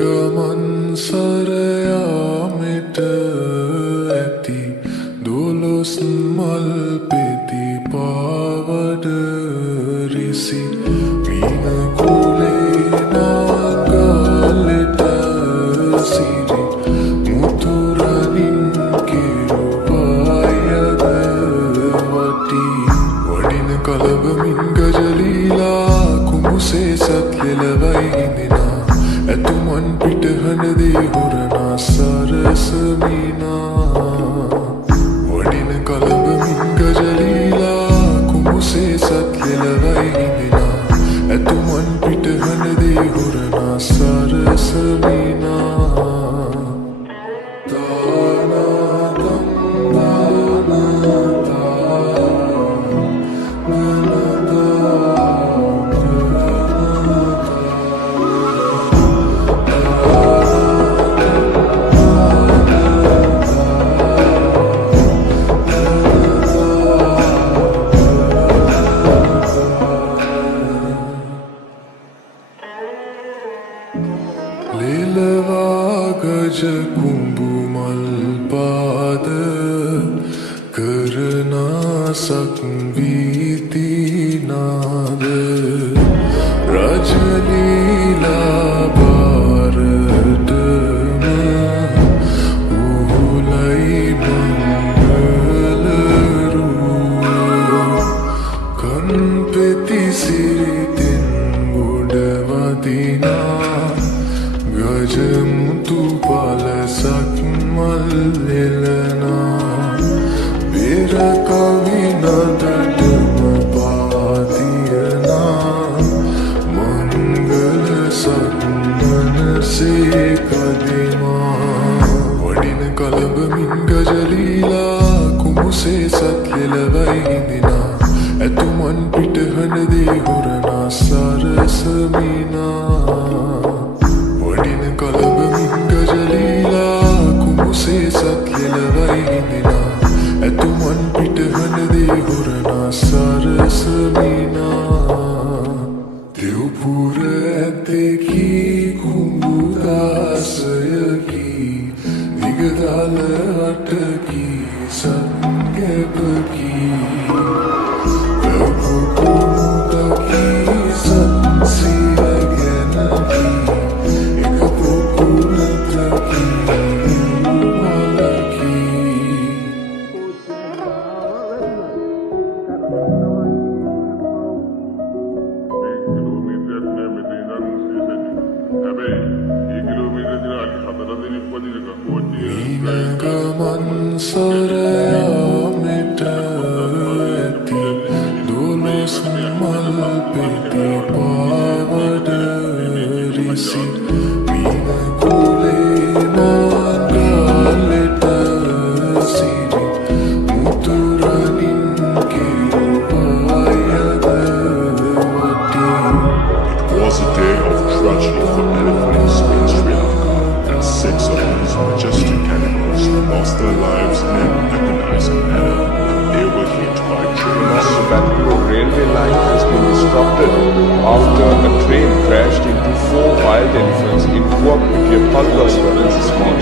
ගමන් සරයාමට ඇති දොළොස් මල් පෙති පාවඩ රිසි මීන කුලේ නාගලෙට සිරි මුතුරනින් කෙරුවායද වටි වඩින කලබමින් ගජලීලා කුමුසේ සත් ලෙලවයි හිඳිනා ඇතුමන් පිටහනදේ හොරනා සරසමිනා වඩින කලබමින් ගජලීලා කුමුසේ සත් ලෙලවයි හිඳිනා ඇතුමන් පිටහනදේ හොරනා සරසමිනා ලෙලවා ගජ කුඹු මල් පාද කරනා සක්වීතිනාද රජලීලා බාරටම උහුලයි මංගලරුව කන්පෙති සිරිතෙන් ගොඩවදිනා ගජමුතු පලසක් මල් එලනා පෙර කවි නදටම පාතියනා මංගල සක්මනසේ කදිමා වඩින කලබමින් ගජලීලා කුමුසේ සත් ලෙලවයි හිඳිනා ඇතුමන් පිටහනදේ හොරනා සරසමිනා වඩින කලබමින් ගජලීලා කුමුසේ සත් ලෙලවයි හිඳිනා ඇතුමන් පිටහනදේ හොරනා සරසමිනා දෙව්පුර ඇතෙකී කුඹුදාසයකී දිගදල අටකී සත්ගැපකී ලකුකුමුදකී සත්සිය ගැනකී ගමන් සරයාමට ඇති දොළොස් මල් පෙති පාවඩ රිසි මීන කුලේ නාගලෙට සිරි මුතුරනින් කෙරුවායද වටි. It was a day of tragedy for elephants in Sri Lanka, and 6 of these majestic animals lost their lives in an agonizing manner when they were hit by trains. The Bangalore railway line has been disrupted after a train crashed into 4 wild elephants in Kuakpitiya, Palgaswara. This is Mount